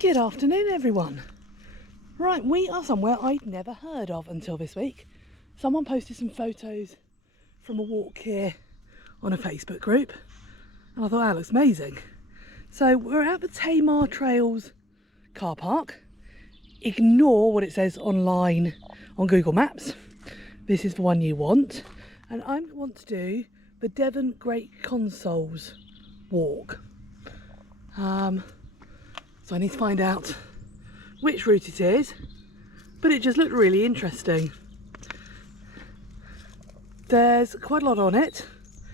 Good afternoon, everyone. Right, we are somewhere I'd never heard of until this week. Someone posted some photos from a walk here on a Facebook group, and I thought that looks amazing. So we're at the Tamar Trails car park. Ignore what it says online on Google Maps. This is the one you want, and I want to do the Devon Great Consols walk. So I need to find out which route it is, but it just looked really interesting. There's quite a lot on it.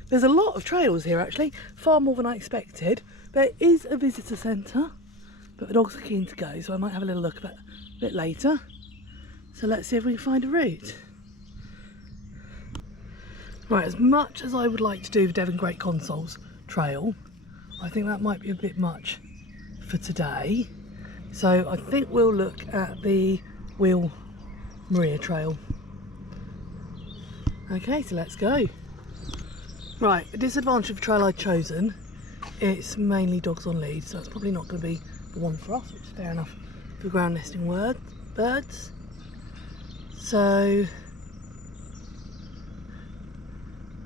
There's a lot of trails here actually, far more than I expected. There is a visitor centre, but the dogs are keen to go, so I might have a little look at it a bit later. So let's see if we can find a route. Right, as much as I would like to do the Devon Great Consols trail, I think that might be a bit much for today. So I think we'll look at the Wheal Maria trail. Okay, so let's go. Right, the disadvantage of the trail I've chosen, it's mainly dogs on lead, so it's probably not going to be the one for us, which is fair enough for ground nesting birds. So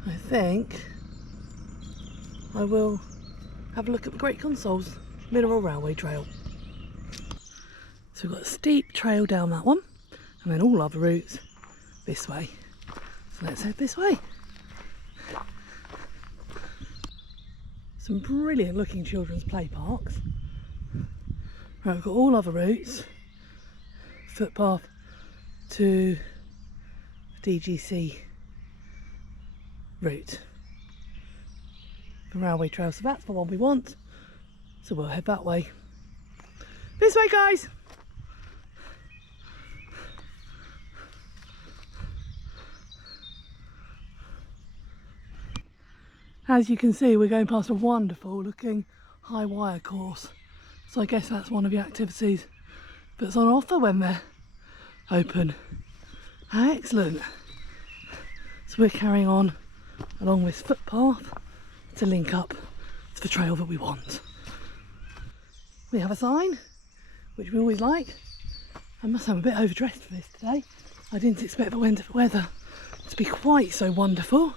I think I will have a look at the Great Consols Mineral Railway Trail. So we've got a steep trail down that one, and then all other routes this way. So let's head this way. Some brilliant looking children's play parks. Right, we've got all other routes. Footpath to DGC route. The railway trail, so that's the one we want. So we'll head that way. This way, guys! As you can see, we're going past a wonderful looking high wire course. So I guess that's one of the activities that's on offer when they're open. Excellent. So we're carrying on along this footpath to link up to the trail that we want. We have a sign, which we always like. I must have a bit overdressed for this today. I didn't expect the weather to be quite so wonderful.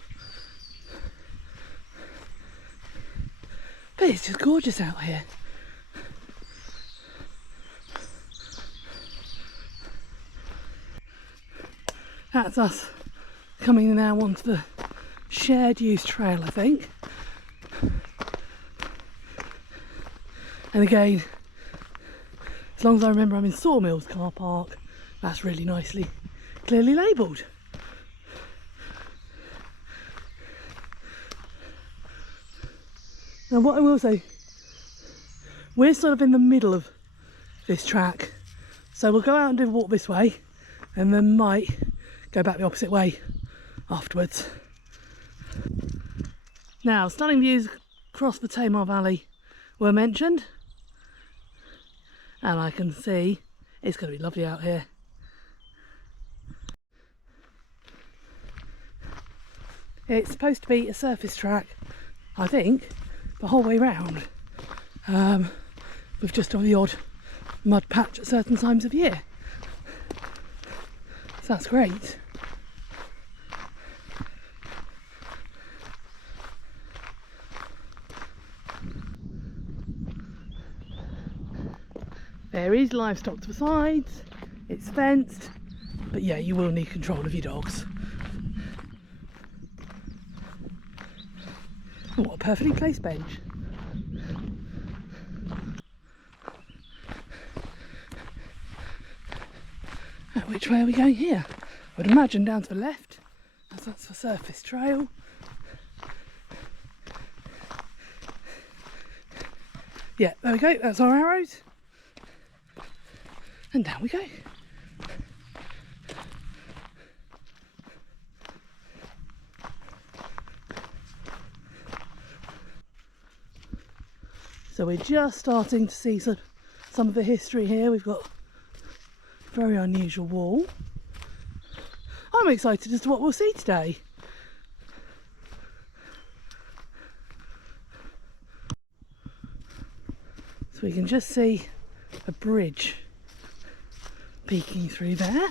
But it's just gorgeous out here. That's us coming now onto the shared use trail, I think. And again, as long as I remember I'm in Sawmills car park, that's really nicely, clearly labelled. Now what I will say, we're sort of in the middle of this track, so we'll go out and do a walk this way and then might go back the opposite way afterwards. Now, stunning views across the Tamar Valley were mentioned, and I can see it's going to be lovely out here. It's supposed to be a surface track, I think, the whole way round, with just the odd mud patch at certain times of year. So that's great. There is livestock to the sides, it's fenced, but yeah, you will need control of your dogs. Oh, what a perfectly placed bench. Which way are we going here? I would imagine down to the left, as that's the surface trail. Yeah, there we go, that's our arrows. And down we go. So we're just starting to see some of the history here. We've got a very unusual wall. I'm excited as to what we'll see today. So we can just see a bridge peeking through there.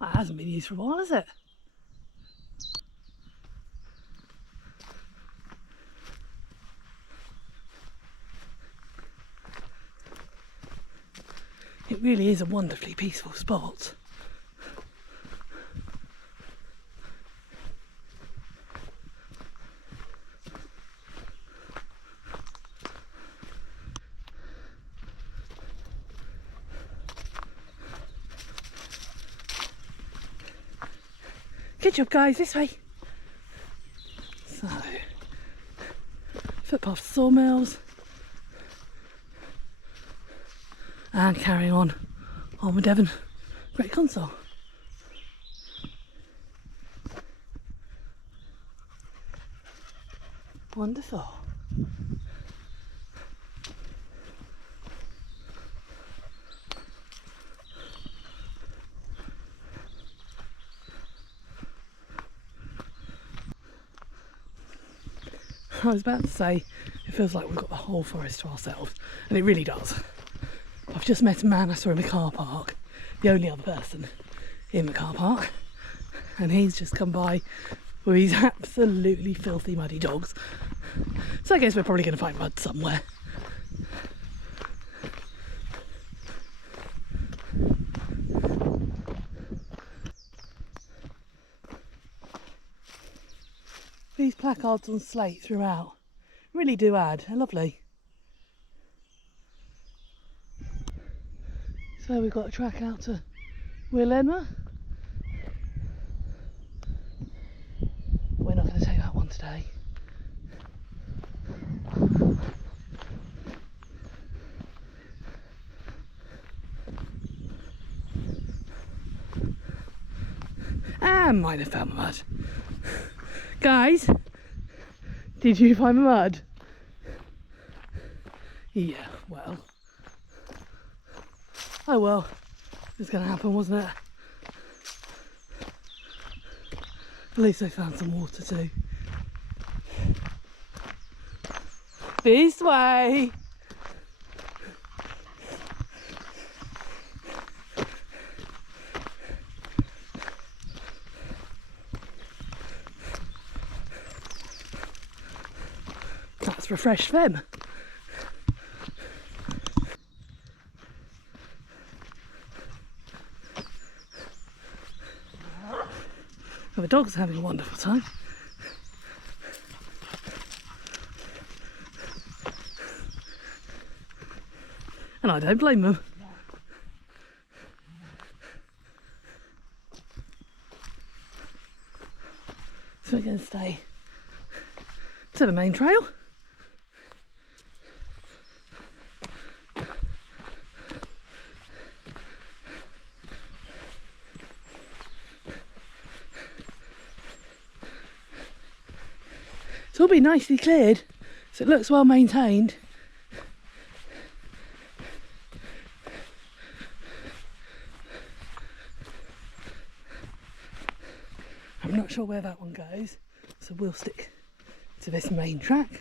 That hasn't been used for a while, has it? It really is a wonderfully peaceful spot. Good job, guys, this way. So, footpath to sawmills. And carrying on with Devon Great Console. Wonderful. I was about to say, it feels like we've got the whole forest to ourselves, and it really does. I've just met a man I saw in the car park, the only other person in the car park, and he's just come by with these absolutely filthy muddy dogs. So I guess we're probably going to find mud somewhere. These placards on slate throughout really do add. They're lovely. So we've got a track out to Wheal Maria. We're not going to take that one today. And might have found the mud. Guys, did you find the mud? Yeah, well. Oh well, it was going to happen, wasn't it? At least I found some water too. This way! That's refreshed them. Well, the dog's having a wonderful time. And I don't blame them. So we're going to stay to the main trail. It's all been nicely cleared, so it looks well maintained. I'm not sure where that one goes, so we'll stick to this main track.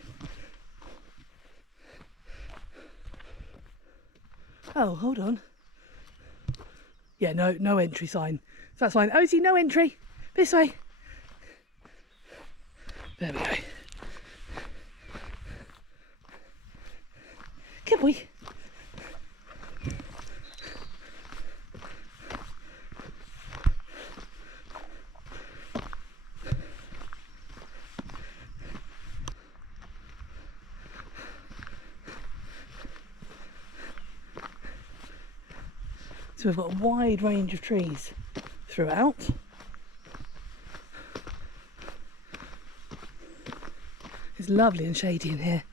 Oh, hold on. Yeah, no entry sign. So that's fine. Oh, see, no entry. This way. There we go. Good boy. So we've got a wide range of trees throughout. It's lovely and shady in here.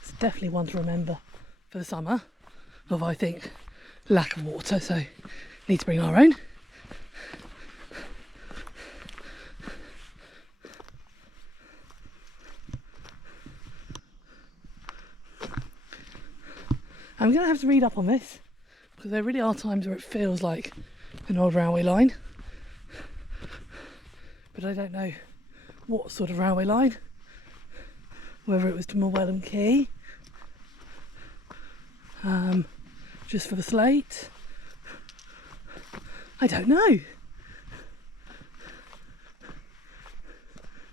It's definitely one to remember for the summer, although I think lack of water, so need to bring our own. I'm going to have to read up on this, because there really are times where it feels like an old railway line, but I don't know what sort of railway line whether it was to Merlin Key, just for the slate. I don't know.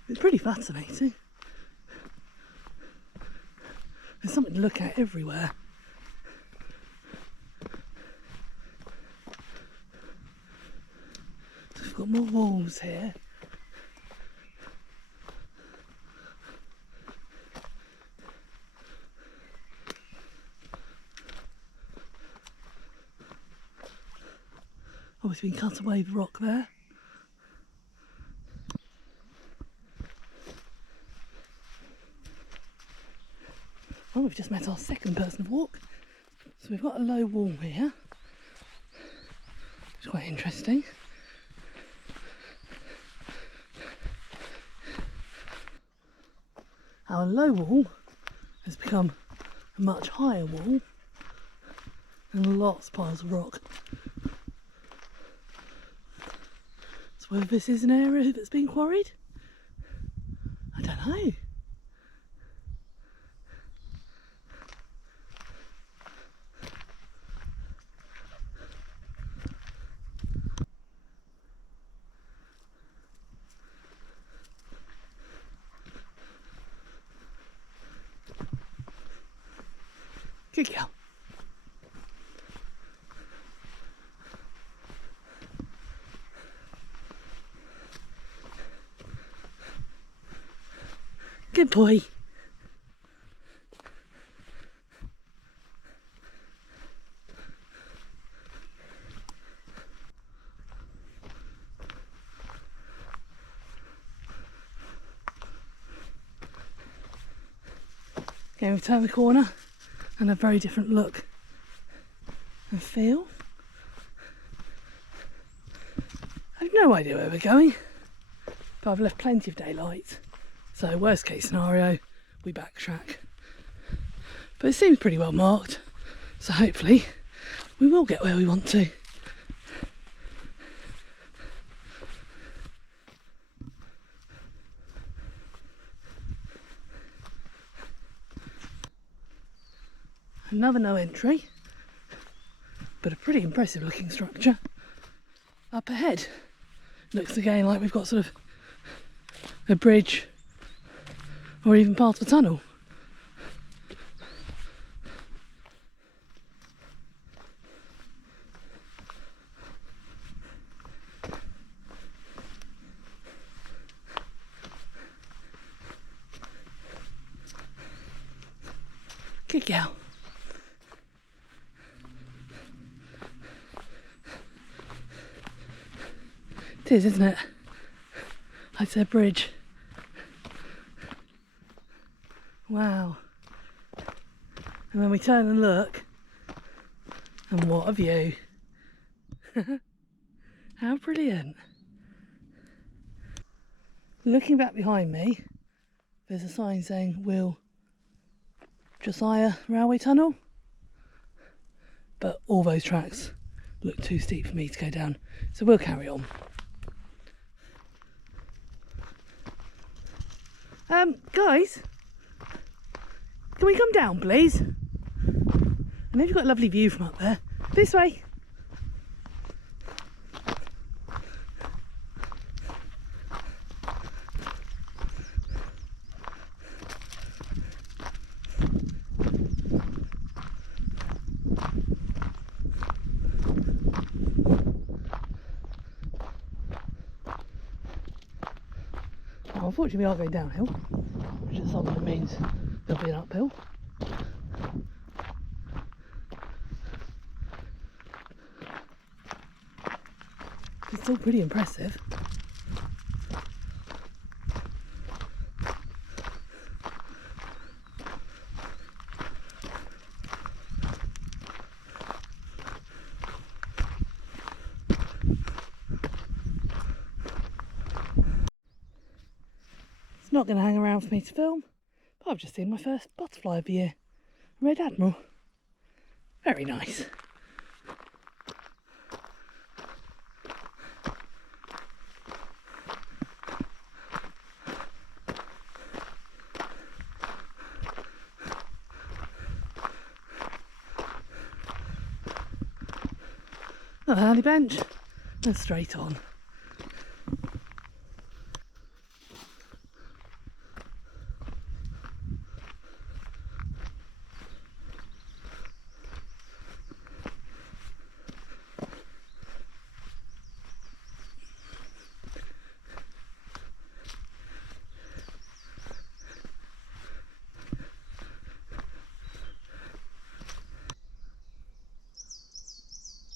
It's pretty fascinating. There's something to look at everywhere. So we've got more walls here. Obviously been cut away the rock there. Oh, we've just met our second person to walk. So we've got a low wall here, which is quite interesting. Our low wall has become a much higher wall and lots of piles of rock. So whether this is an area that's been quarried, I don't know. Good girl. Good boy. Okay, we've turned the corner and a very different look and feel. I have no idea where we're going, but I've left plenty of daylight, so worst case scenario, we backtrack. But it seems pretty well marked, so hopefully we will get where we want to. Another no entry, but a pretty impressive looking structure. Up ahead, looks again like we've got sort of a bridge or even part of a tunnel. Good girl. It is, isn't it? I'd say a bridge. Wow. And then we turn and look, and what a view. How brilliant. Looking back behind me, there's a sign saying Wheal Railway Tunnel, but all those tracks look too steep for me to go down, so we'll carry on. Guys, can we come down, please? I know you've got a lovely view from up there. This way. Oh, unfortunately we are going downhill, which is something that means there'll be an uphill. It's still pretty impressive. It's not going to hang around for me to film, but I've just seen my first butterfly of the year. Red Admiral. Very nice. Another handy bench and straight on.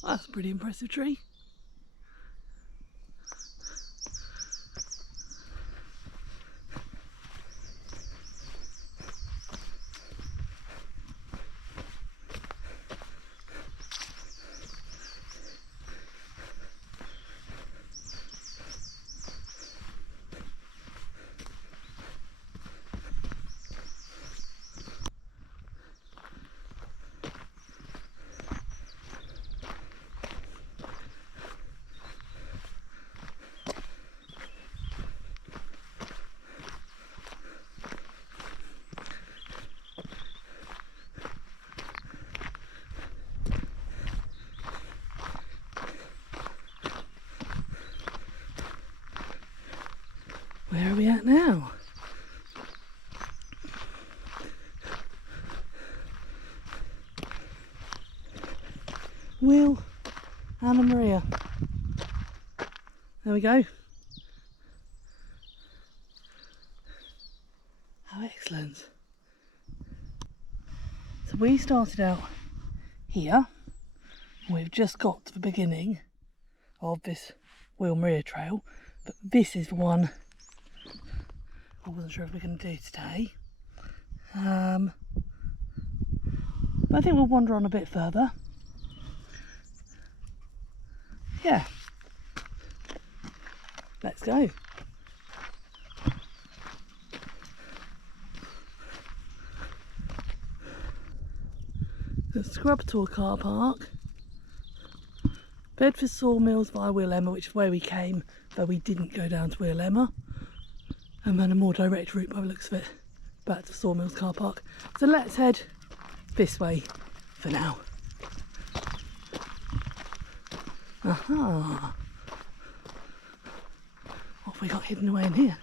That's a pretty impressive tree. Where are we at now? Wheal Maria. There we go. How excellent. So we started out here. We've just got to the beginning of this Wheal Maria trail, but this is the one I wasn't sure if we're going to do today. I think we'll wander on a bit further. Yeah. Let's go. The Scrub Tour car park. Bedford Sawmills via Wheal Maria, which is where we came, though we didn't go down to Wheal Maria. And then a more direct route by the looks of it back to Sawmills car park. So let's head this way for now. Aha! What have we got hidden away in here?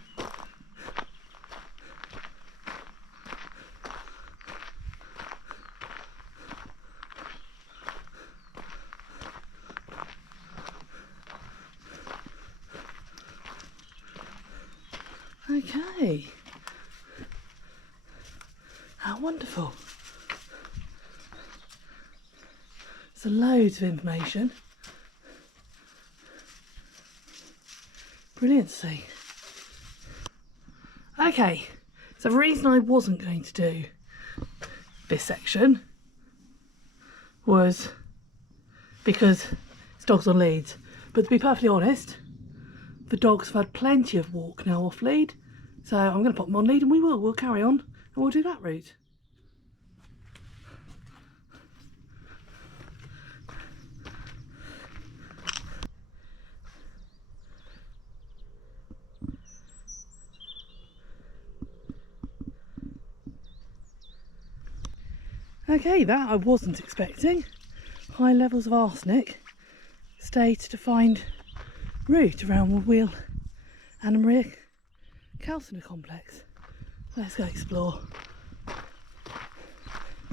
Okay. How wonderful. So loads of information. Brilliant to see. Okay, so the reason I wasn't going to do this section was because it's dogs on leads. But to be perfectly honest, the dogs have had plenty of walk now off lead, so I'm going to put them on lead and we'll carry on and we'll do that route. Okay, that I wasn't expecting. High levels of arsenic. Stay to find route around the Wheal Maria calciner complex. Let's go explore.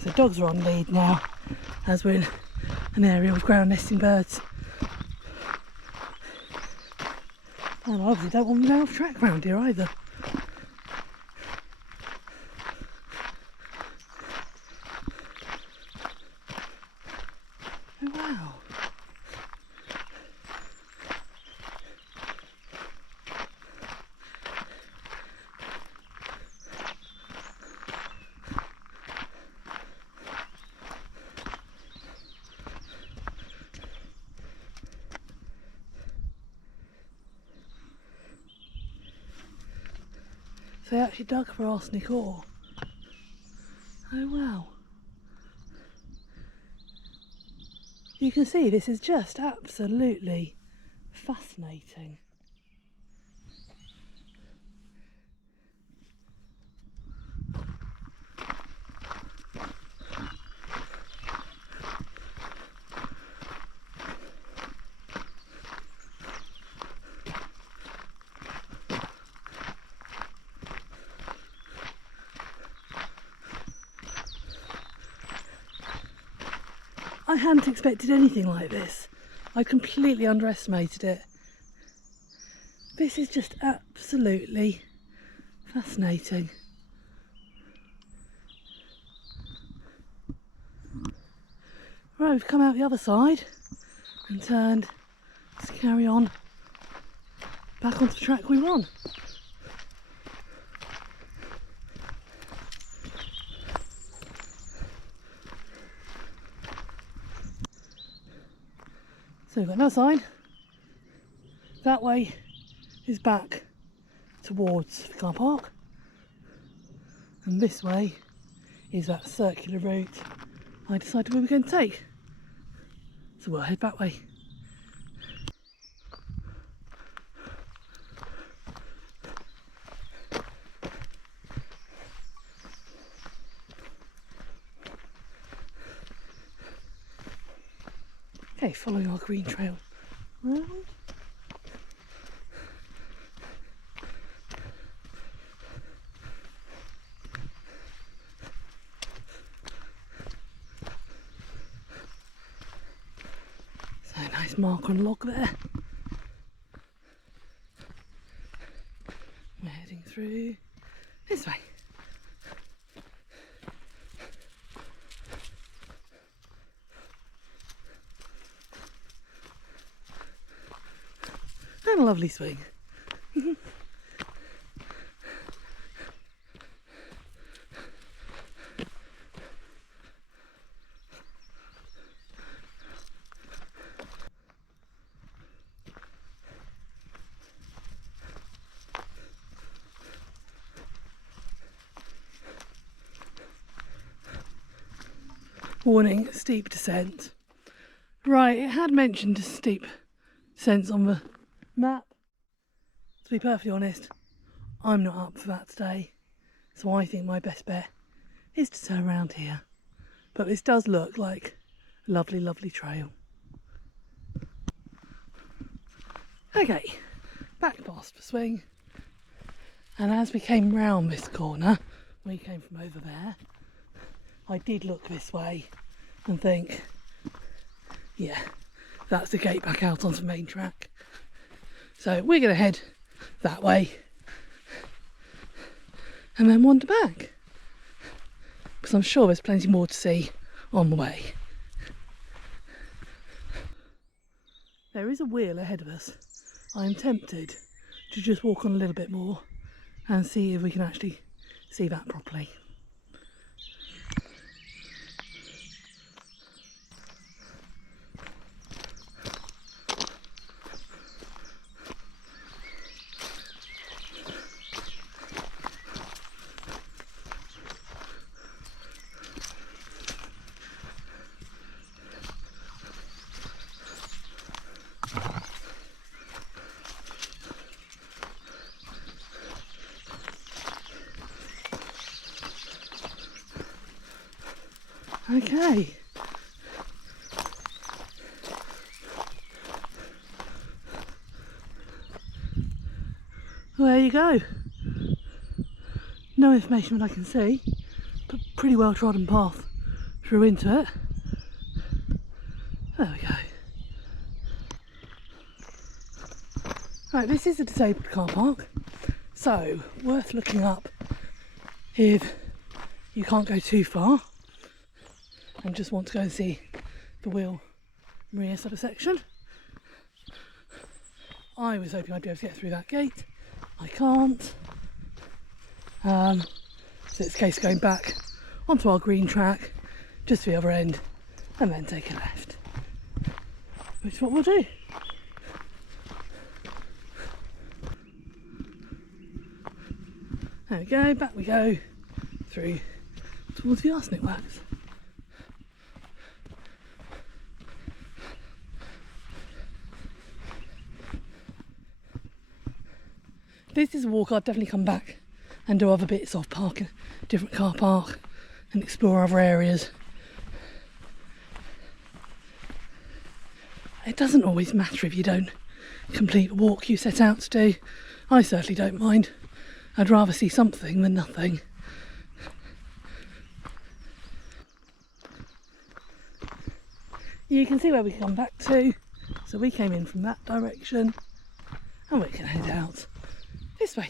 So dogs are on lead now, as we're in an area with ground nesting birds. And I obviously don't want them going off track round here either. Oh wow. They actually dug for arsenic ore. Oh wow. You can see this is just absolutely fascinating. I hadn't expected anything like this. I completely underestimated it. This is just absolutely fascinating. Right, we've come out the other side and turned. Let's carry on back onto the track we were on. So we've got another side. That way is back towards the car park, and this way is that circular route I decided we were going to take. So we'll head that way. Okay, following our green trail round. So nice mark on log there. We're heading through this way. And a lovely swing. Warning, steep descent. Right, it had mentioned steep descents on the map. To be perfectly honest, I'm not up for that today, so I think my best bet is to turn around here. But this does look like a lovely, lovely trail. Okay, back past the swing, and as we came round this corner, we came from over there, I did look this way and think, yeah, that's the gate back out onto the main track. So we're going to head that way and then wander back, because I'm sure there's plenty more to see on the way. There is a wheel ahead of us. I am tempted to just walk on a little bit more and see if we can actually see that properly. Okay. Well, there you go. No information that I can see, but pretty well trodden path through into it. There we go. Right, this is a disabled car park, so worth looking up if you can't go too far and just want to go and see the Wheal Maria sort of section. I was hoping I'd be able to get through that gate. I can't. So it's a case of going back onto our green track, just the other end, and then take a left. Which is what we'll do. There we go, back we go through towards the arsenic wax. This is a walk I'd definitely come back and do other bits of, park in a different car park and explore other areas. It doesn't always matter if you don't complete the walk you set out to do. I certainly don't mind. I'd rather see something than nothing. you can see where we come back to. So we came in from that direction and we can head out this way.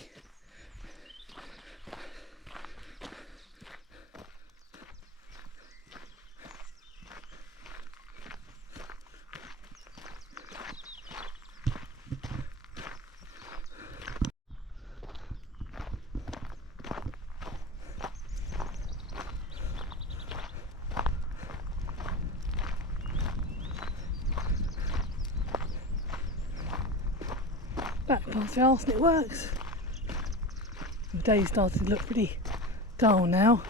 Back past the arsenic works. The day's starting to look pretty dull now.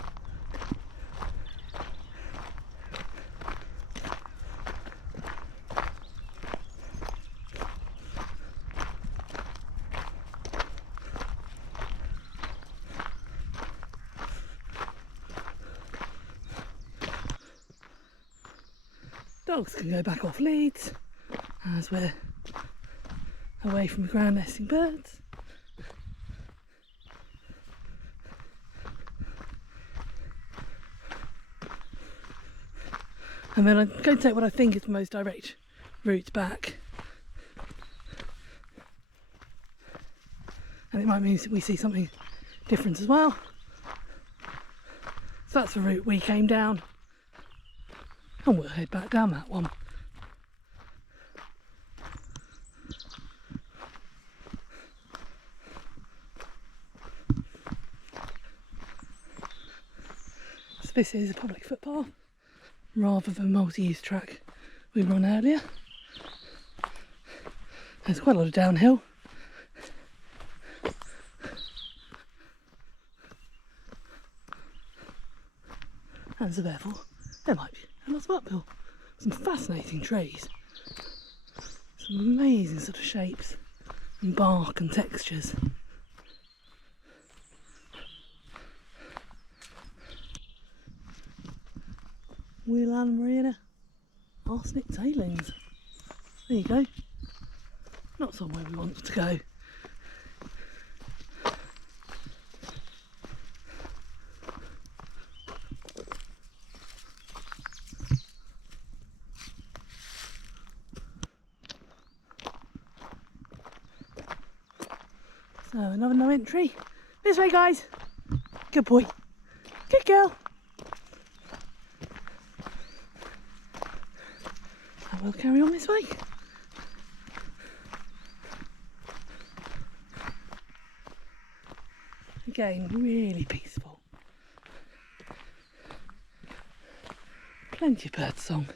Dogs can go back off leads as we're away from the ground nesting birds. And then I'm going to take what I think is the most direct route back. And it might mean we see something different as well. So that's the route we came down. And we'll head back down that one. So this is a public footpath rather than a multi-use track we were on earlier. There's quite a lot of downhill. And so therefore there might be lots of uphill. Some fascinating trees. Some amazing sort of shapes and bark and textures. Wheal Maria arsenic tailings. There you go. Not somewhere we want to go. So another no entry. This way, guys. Good boy. Good girl. And we'll carry on this way. Again, really peaceful. Plenty of bird song.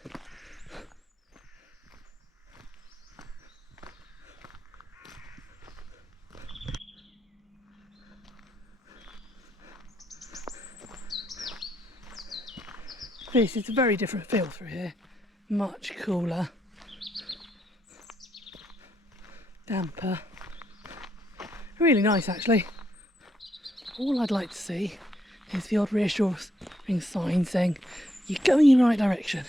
This is a very different feel through here, much cooler, damper, really nice actually. All I'd like to see is the odd reassuring sign saying you're going in the right direction.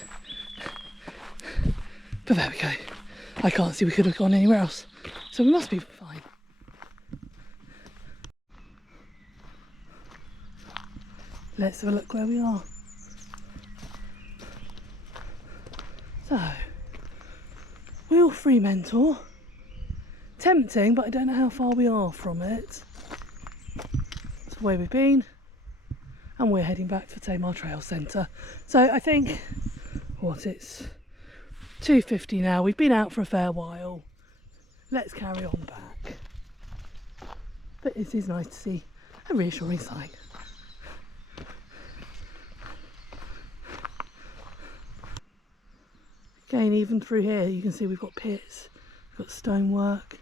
But there we go, I can't see we could have gone anywhere else, so we must be fine. Let's have a look where we are. So, Wheal Fremantle, tempting, but I don't know how far we are from it. That's the way we've been, and we're heading back to Tamar Trail Centre. So I think, it's 2:50 now, we've been out for a fair while, let's carry on back. But it is nice to see a reassuring sign. Again, even through here you can see we've got pits, we've got stonework.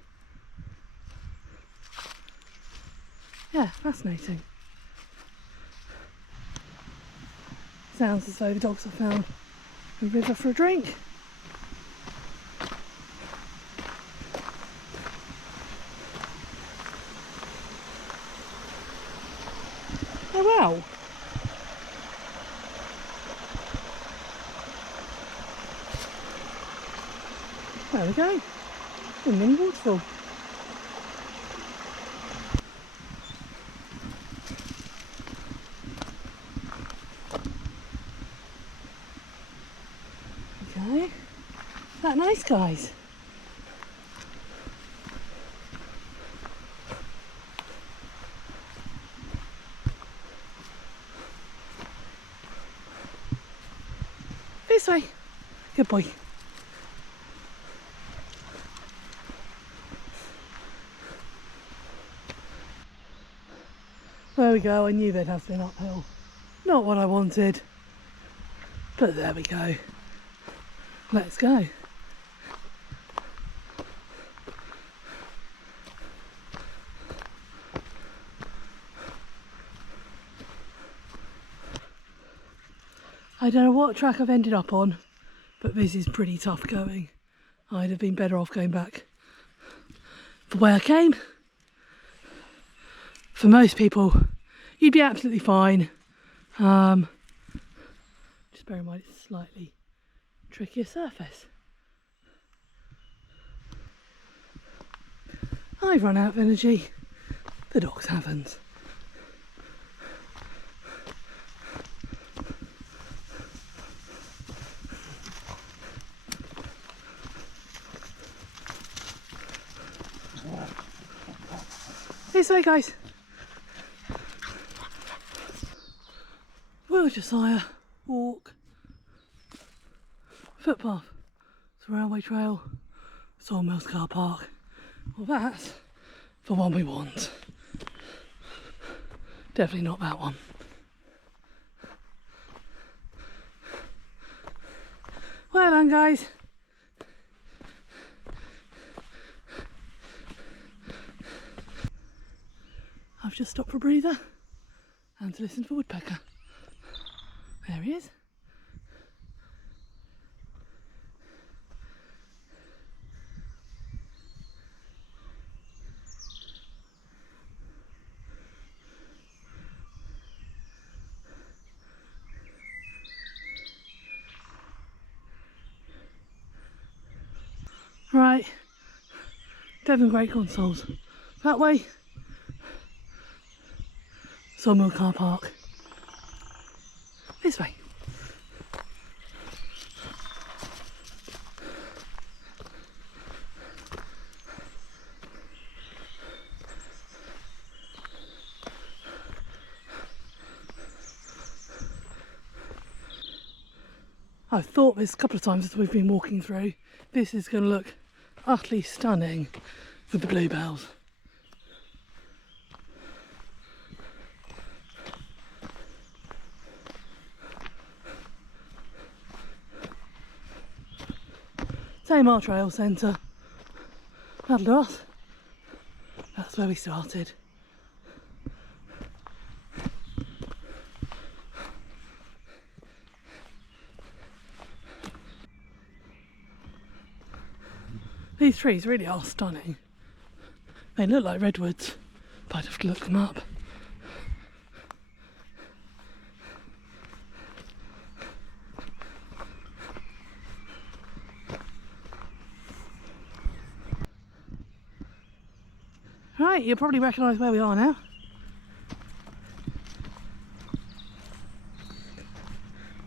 Yeah, fascinating. Sounds as though the dogs have found a river for a drink. Oh wow! There we go, a mini waterfall. Okay. that nice, guys? This way. Good boy. There we go, I knew they'd have been uphill. Not what I wanted, but there we go. Let's go. I don't know what track I've ended up on, but this is pretty tough going. I'd have been better off going back the way I came. For most people, you'd be absolutely fine. Just bear in mind it's a slightly trickier surface. I've run out of energy. The dogs haven't. This way, guys. Wheal Josiah walk. Footpath. It's a railway trail. Sawmills car park. Well, that's the one we want. Definitely not that one. Well done, guys. I've just stopped for a breather and to listen for woodpecker. There he is. Right, Devon Great Consoles. That way. Sawmill car park. This way. I've thought this a couple of times as we've been walking through. This is going to look utterly stunning with the bluebells. Same our trail centre. That'll do us. That's where we started. These trees really are stunning. They look like redwoods, but I'd have to look them up. Right, you'll probably recognise where we are now.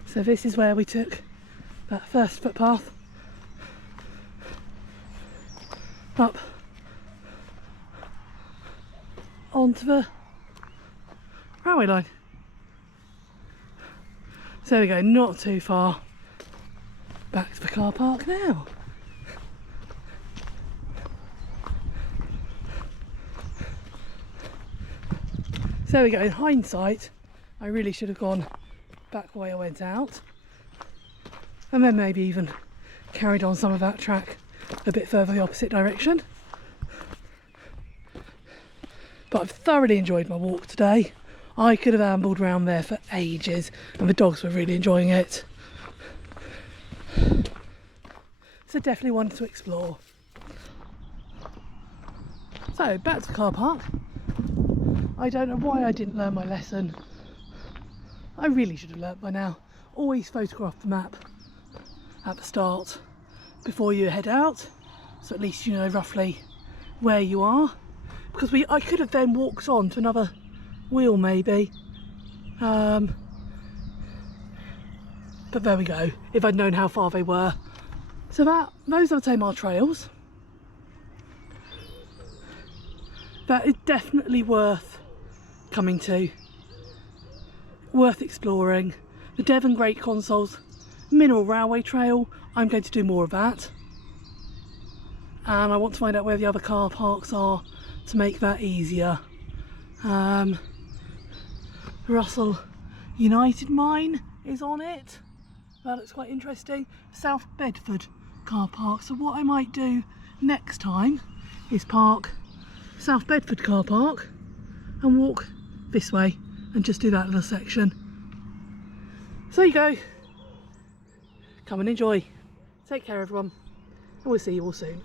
So this is where we took that first footpath up onto the railway line. So there we go, not too far back to the car park now. So there we go, in hindsight, I really should have gone back the way I went out and then maybe even carried on some of that track a bit further the opposite direction. But I've thoroughly enjoyed my walk today. I could have ambled around there for ages and the dogs were really enjoying it. So definitely wanted to explore. So back to the car park. I don't know why I didn't learn my lesson. I really should have learnt by now. Always photograph the map at the start before you head out, so at least you know roughly where you are. Because I could have then walked on to another wheel maybe. But there we go. If I'd known how far they were, So those are the Tamar trails. That is definitely worth coming to, worth exploring. The Devon Great Consols Mineral Railway Trail, I'm going to do more of that. And I want to find out where the other car parks are to make that easier. Russell United Mine is on it. That looks quite interesting. South Bedford car park. So what I might do next time is park South Bedford car park and walk this way and just do that little section. So there you go. Come and enjoy. Take care everyone, and we'll see you all soon.